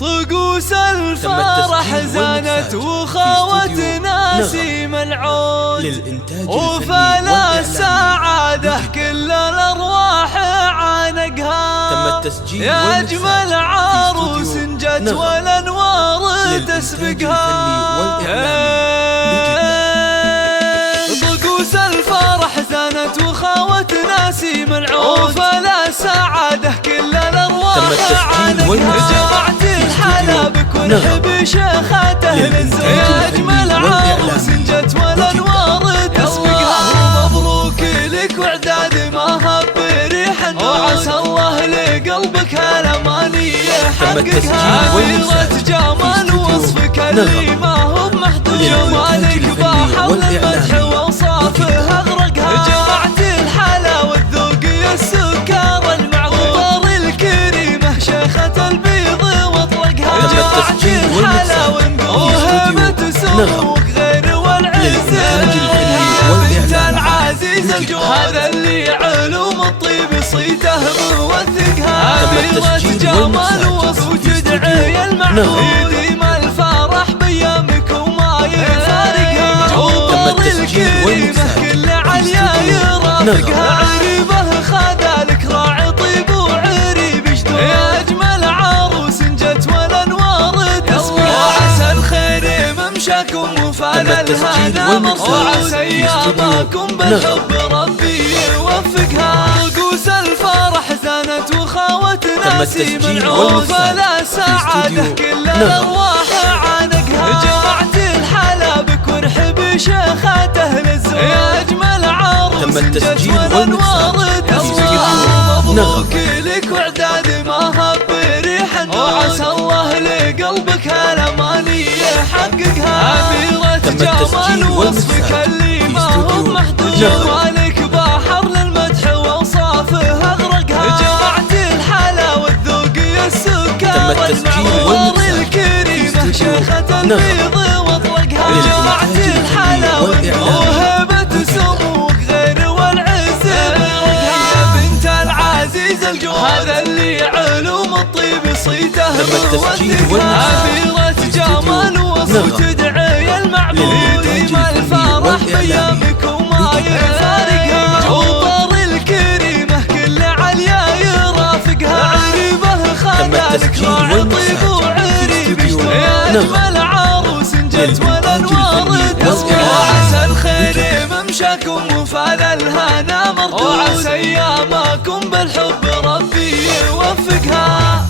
طقوس الفرح زانت وخاوت ناسي ملعود، وفلا السعادة كل الأرواح عانقها. يا أجمل عروس جت والأنوار تسبقها. طقوس الفرح زانت وخاوت ناسي ملعود، وفلا السعادة كل الأرواح عانقها. جمعت الحلا بكل بشيخته للزواج. يا أجمل عروس جت والأنوار تسبقها. مبروك لك وعداد ما هب ريح، وعسى الله لقلبك هالأماني يحققها. أميرة جمال وصفك اللي ما هو محدود، جمالك بحر المدح وأوصافه أغرقها. جمعت الحلا والذوق يا السكر المعروف، الكريمة شيخة البيض واطلقها. جمعت الحلا وهبة سوق غير والعز، بنت العزيز الجواد اللي علوم الطيب صيته موثقها. أميرة جمال وصف تدعي المعبود، يديم الفرح بيامك وما يفارقها. عمر الكريمة كل عليا يرافقها. عريبه خذلك راعي طيب وعريب جدود. يا أجمل عروس جت والأنوار تسبقها. وعسى الخير ممشاكم وفال الهنا مرسى، وعسى أيامكم بالحب ربي يوفقها. طقوس الفرح زانت وخاوت ناسي ملعون، فلا سعادة كل الأرواح عانقها. جمعت الحلا بكرح بشيخته للزواج. يا أجمل عروس جت والأنوار تسبقها. مبروك لك وعداد ما هب ريح، وعسى الله لقلبك هالأماني يحققها. أميرة جمال وصفك اللي ما هو محدود، جمالك بحر للمدح وأوصافه أغرقها. جمعت الحلا والذوق يا السكر المعروف، الكريمة شيخة البيض واطلقها. جمعت الحلا وهبة سموك غير والعز، يا بنت العزيز الجواد اللي علوم الطيب صيته موثقها. أميرة جمال وصف تدعي المعبود، يديم الفرح بيامك وما يفارقها. عطر الكريمة كل عليا يرافقها. عريبه خذلك راعي طيب وعريب جدود. يا أجمل عروس جت والأنوار تسبقها. وعسى الخير ممشاكم وفال الهنا مردود، وعسى أيامكم بالحب ربي يوفقها.